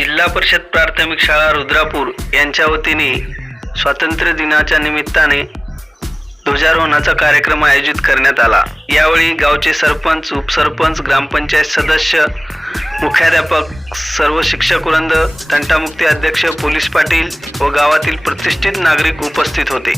जिल्हा परिषद प्राथमिक शाळा रुद्रापूर यांच्या वतीने स्वातंत्र्य दिनाच्या निमित्ताने ध्वजारोहणाचा कार्यक्रम आयोजित करण्यात आला. यावेळी गावचे सरपंच उपसरपंच ग्रामपंचायत सदस्य मुख्याध्यापक सर्व शिक्षक वृंद तंटामुक्ती अध्यक्ष पोलीस पाटील व गावातील प्रतिष्ठित नागरिक उपस्थित होते.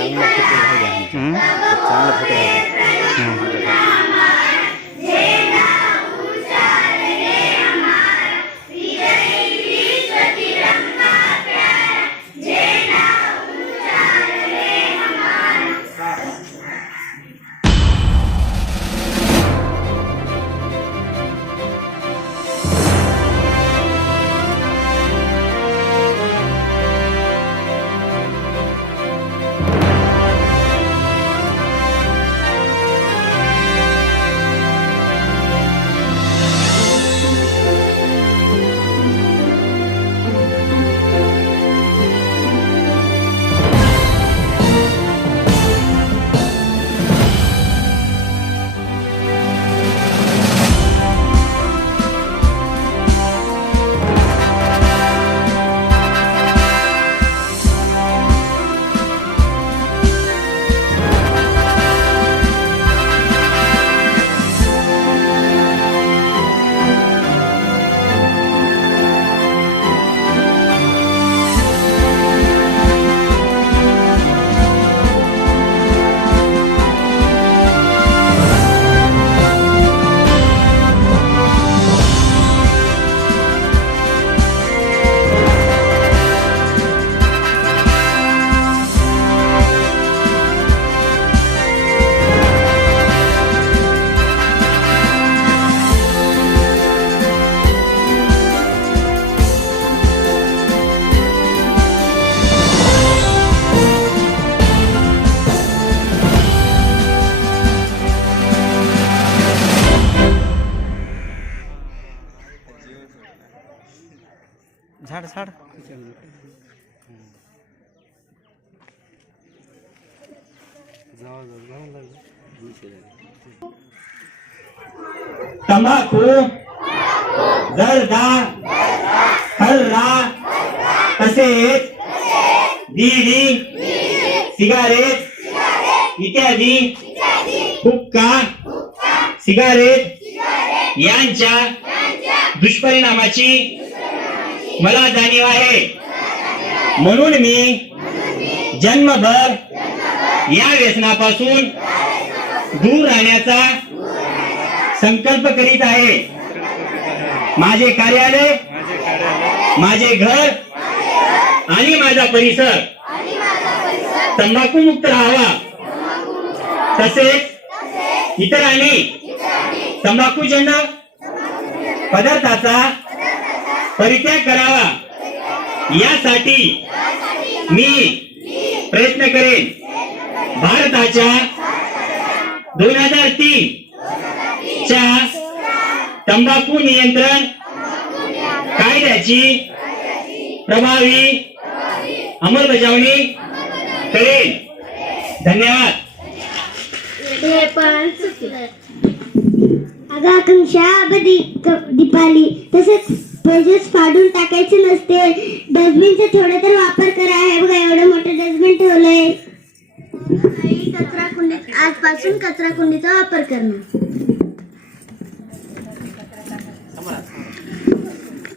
चांगला फोटो राहू द्या चांगला फोटो राहू झाड झाड. तंबाखू जर्दा हर्रा तसेच बिडी सिगारेट इत्यादी हुक्का सिगारेट यांच्या दुष्परिणामाची मला जाणीव आहे. म्हणून मी जन्मभर या व्यसनापासून दूर राहण्याचा संकल्प करीत आहे. माझे कार्यालय माझे घर आणि माझा परिसर तंबाखू मुक्त राहावा. तसेच इतरांनी तंबाखूजन्य पदार्थाचा परित्याग करावा. यासाठी मी प्रयत्न करेन. भारताच्या दोन हजार तीन च्या तंबाखू नियंत्रण कायद्याची प्रभावी अंमलबजावणी करेन. धन्यवाद. आकांक्षा दीपाली तसेच पेजेस फाडून टाकायचे नसते. डस्टबिनचा थोडा तर वापर करा. हे बघा एवढं मोठं डस्टबिन ठेवलंय. कचरा कुंडीत आजपासून कचरा कुंडीचा वापर करणं